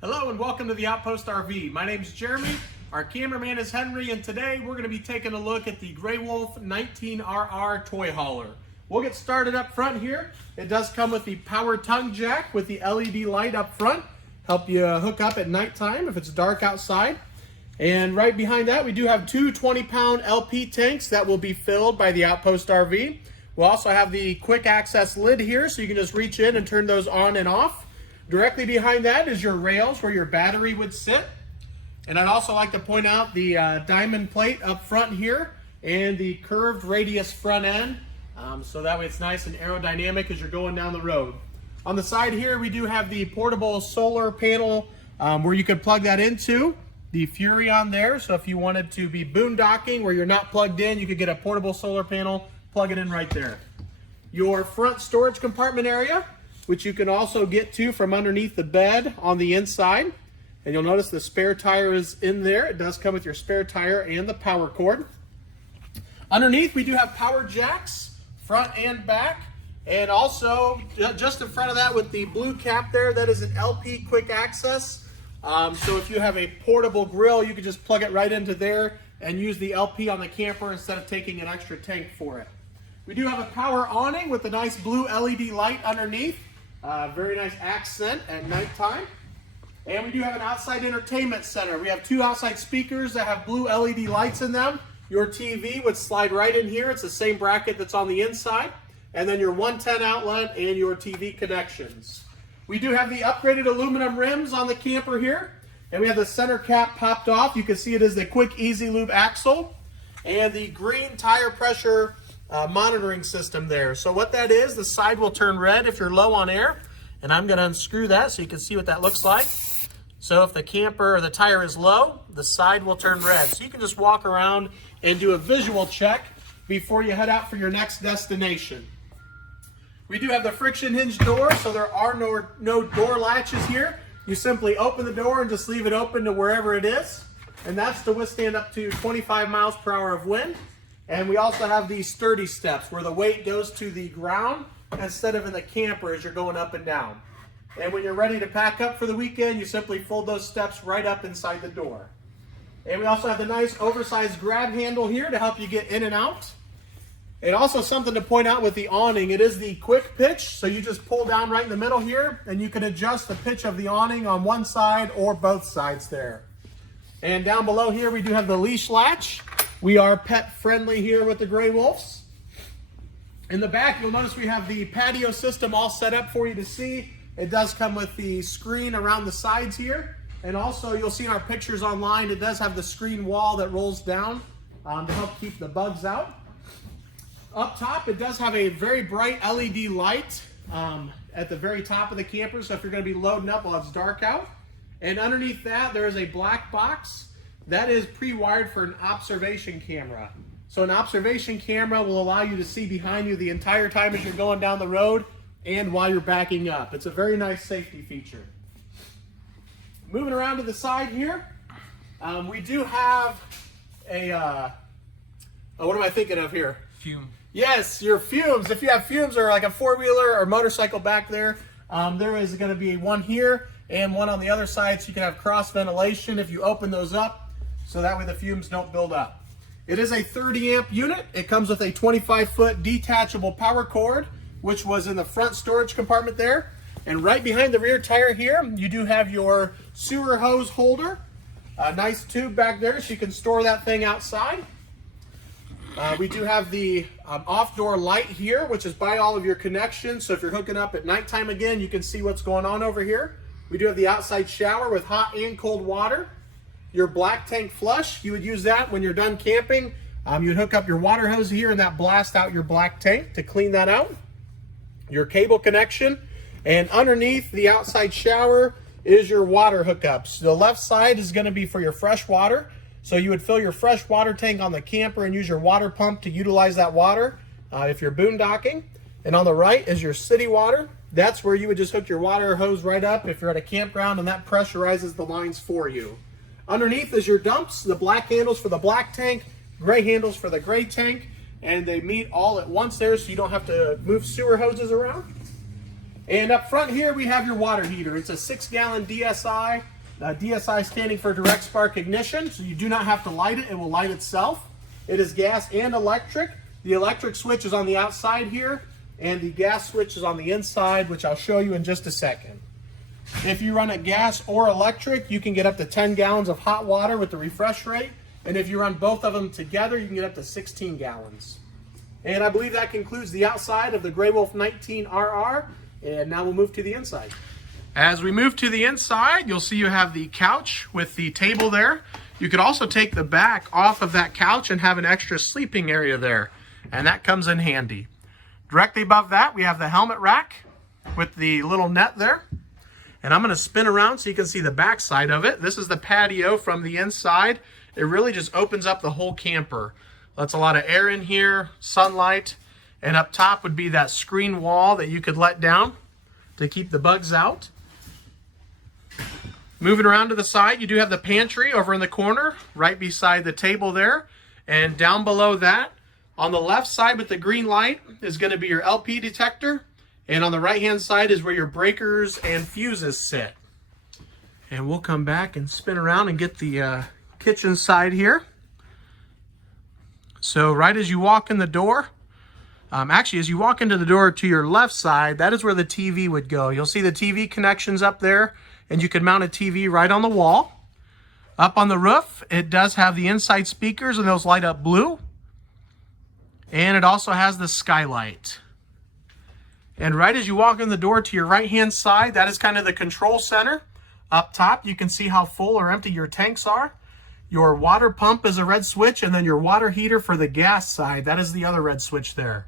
Hello and welcome to the Outpost RV. My name is Jeremy, our cameraman is Henry, and today we're going to be taking a look at the Grey Wolf 19RR toy hauler. We'll get started up front here. It does come with the power tongue jack with the LED light up front. Help you hook up at nighttime if it's dark outside. And right behind that we do have two 20-pound LP tanks that will be filled by the Outpost RV. We'll also have the quick access lid here so you can just reach in and turn those on and off. Directly behind that is your rails where your battery would sit. And I'd also like to point out the diamond plate up front here and the curved radius front end. So that way it's nice and aerodynamic as you're going down the road. On the side here we do have the portable solar panel where you could plug that into the Fury on there. So if you wanted to be boondocking where you're not plugged in, you could get a portable solar panel, plug it in right there. Your front storage compartment area, which you can also get to from underneath the bed on the inside. And you'll notice the spare tire is in there. It does come with your spare tire and the power cord. Underneath we do have power jacks, front and back. And also just in front of that with the blue cap there, that is an LP quick access. So if you have a portable grill, you can just plug it right into there and use the LP on the camper instead of taking an extra tank for it. We do have a power awning with a nice blue LED light underneath. Very nice accent at nighttime. And we do have an outside entertainment center. We have two outside speakers that have blue LED lights in them. Your TV would slide right in here. It's the same bracket that's on the inside. And then your 110 outlet and your TV connections. We do have the upgraded aluminum rims on the camper here. And we have the center cap popped off. You can see it is the quick easy lube axle. And the green tire pressure monitoring system there. So what that is, the side will turn red if you're low on air, and I'm going to unscrew that so you can see what that looks like. So if the camper or the tire is low, the side will turn red. So you can just walk around and do a visual check before you head out for your next destination. We do have the friction hinge door, so there are no door latches here. You simply open the door and just leave it open to wherever it is, and that's to withstand up to 25 miles per hour of wind. And we also have these sturdy steps where the weight goes to the ground instead of in the camper as you're going up and down. And when you're ready to pack up for the weekend, you simply fold those steps right up inside the door. And we also have the nice oversized grab handle here to help you get in and out. And also something to point out with the awning, it is the quick pitch. So you just pull down right in the middle here and you can adjust the pitch of the awning on one side or both sides there. And down below here we do have the leash latch. We are pet friendly here with the Grey Wolves. In the back, you'll notice we have the patio system all set up for you to see. It does come with the screen around the sides here. And also, you'll see in our pictures online, it does have the screen wall that rolls down to help keep the bugs out. Up top, it does have a very bright LED light at the very top of the camper. So if you're going to be loading up while it's dark out. And underneath that, there is a black box. That is pre-wired for an observation camera. So an observation camera will allow you to see behind you the entire time as you're going down the road and while you're backing up. It's a very nice safety feature. Moving around to the side here, we do have a, what am I thinking of here? Fume. Yes, your fumes. If you have fumes or like a four-wheeler or motorcycle back there, there is going to be one here and one on the other side so you can have cross ventilation if you open those up. So that way the fumes don't build up. It is a 30 amp unit. It comes with a 25-foot detachable power cord, which was in the front storage compartment there. And right behind the rear tire here, you do have your sewer hose holder. A nice tube back there so you can store that thing outside. We do have the off-door light here, which is by all of your connections. So if you're hooking up at nighttime again, you can see what's going on over here. We do have the outside shower with hot and cold water. Your black tank flush, you would use that when you're done camping. You'd hook up your water hose here and that blast out your black tank to clean that out. Your cable connection, and underneath the outside shower is your water hookups. The left side is going to be for your fresh water. So you would fill your fresh water tank on the camper and use your water pump to utilize that water if you're boondocking. And on the right is your city water. That's where you would just hook your water hose right up if you're at a campground, and that pressurizes the lines for you. Underneath is your dumps, the black handles for the black tank, gray handles for the gray tank, and they meet all at once there so you don't have to move sewer hoses around. And up front here, we have your water heater. It's a 6-gallon DSI. DSI standing for direct spark ignition, so you do not have to light it. It will light itself. It is gas and electric. The electric switch is on the outside here, and the gas switch is on the inside, which I'll show you in just a second. If you run it gas or electric, you can get up to 10 gallons of hot water with the refresh rate. And if you run both of them together, you can get up to 16 gallons. And I believe that concludes the outside of the Grey Wolf 19RR. And now we'll move to the inside. As we move to the inside, you'll see you have the couch with the table there. You could also take the back off of that couch and have an extra sleeping area there. And that comes in handy. Directly above that, we have the helmet rack with the little net there. And I'm going to spin around so you can see the back side of it. This is the patio from the inside. It really just opens up the whole camper. Lets a lot of air in here, sunlight. And up top would be that screen wall that you could let down to keep the bugs out. Moving around to the side, you do have the pantry over in the corner, right beside the table there. And down below that, on the left side with the green light is going to be your LP detector. And on the right-hand side is where your breakers and fuses sit. And we'll come back and spin around and get the kitchen side here. So right as you walk in the door, actually as you walk into the door to your left side, that is where the TV would go. You'll see the TV connections up there, and you can mount a TV right on the wall. Up on the roof, it does have the inside speakers, and those light up blue. And it also has the skylight. And right as you walk in the door to your right-hand side, that is kind of the control center. Up top, you can see how full or empty your tanks are. Your water pump is a red switch, and then your water heater for the gas side, that is the other red switch there.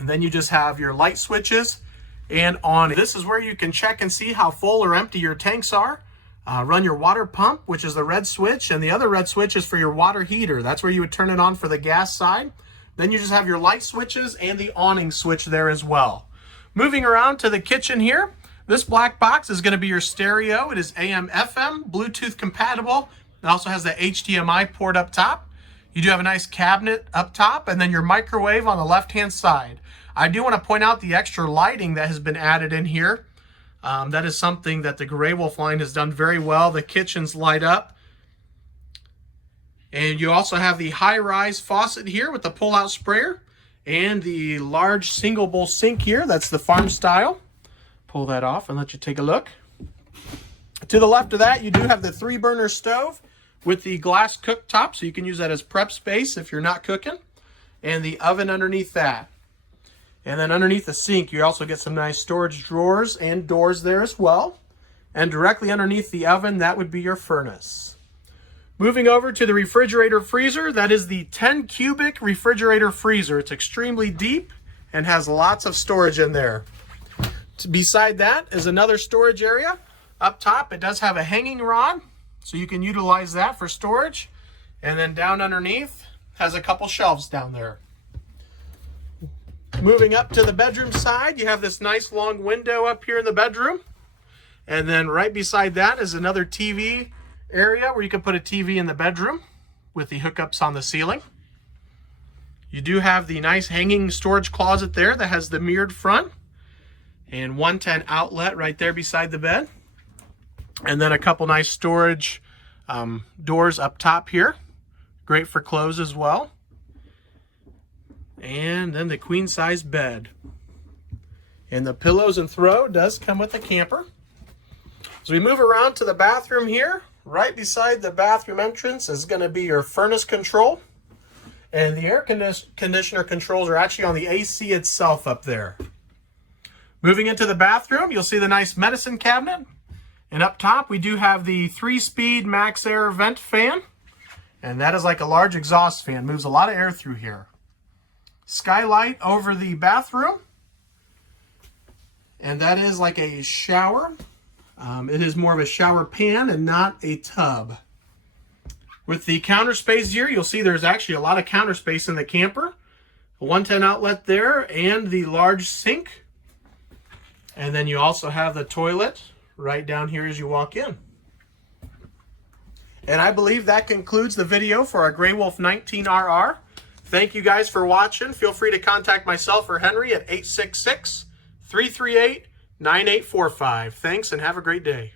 And then you just have your light switches and on. This is where you can check and see how full or empty your tanks are. Run your water pump, which is the red switch, and the other red switch is for your water heater. That's where you would turn it on for the gas side. Then you just have your light switches and the awning switch there as well. Moving around to the kitchen here, this black box is going to be your stereo. It is AM, FM, Bluetooth compatible. It also has the HDMI port up top. You do have a nice cabinet up top, and then your microwave on the left-hand side. I do want to point out the extra lighting that has been added in here. That is something that the Grey Wolf line has done very well. The kitchens light up. And you also have the high-rise faucet here with the pull-out sprayer. And the large single bowl sink here, that's the farm style. Pull that off and let you take a look. To the left of that, you do have the 3-burner stove with the glass cooktop, so you can use that as prep space if you're not cooking. And the oven underneath that. And then underneath the sink, you also get some nice storage drawers and doors there as well. And directly underneath the oven, that would be your furnace. Moving over to the refrigerator freezer, that is the 10 cubic refrigerator freezer. It's extremely deep and has lots of storage in there. Beside that is another storage area. Up top, it does have a hanging rod, so you can utilize that for storage. And then down underneath, has a couple shelves down there. Moving up to the bedroom side, you have this nice long window up here in the bedroom. And then right beside that is another TV area where you can put a TV in the bedroom with the hookups on the ceiling. You do have the nice hanging storage closet there that has the mirrored front and 110 outlet right there beside the bed. And then a couple nice storage doors up top here. Great for clothes as well. And then the queen size bed. And the pillows and throw does come with the camper. As we move around to the bathroom here, right beside the bathroom entrance is going to be your furnace control. And the air conditioner controls are actually on the AC itself up there. Moving into the bathroom, you'll see the nice medicine cabinet. And up top, we do have the 3-speed max air vent fan. And that is like a large exhaust fan. Moves a lot of air through here. Skylight over the bathroom. And that is like a shower. It is more of a shower pan and not a tub. With the counter space here, you'll see there's actually a lot of counter space in the camper. A 110 outlet there and the large sink. And then you also have the toilet right down here as you walk in. And I believe that concludes the video for our Grey Wolf 19RR. Thank you guys for watching. Feel free to contact myself or Henry at 866-338 9845. Thanks and have a great day.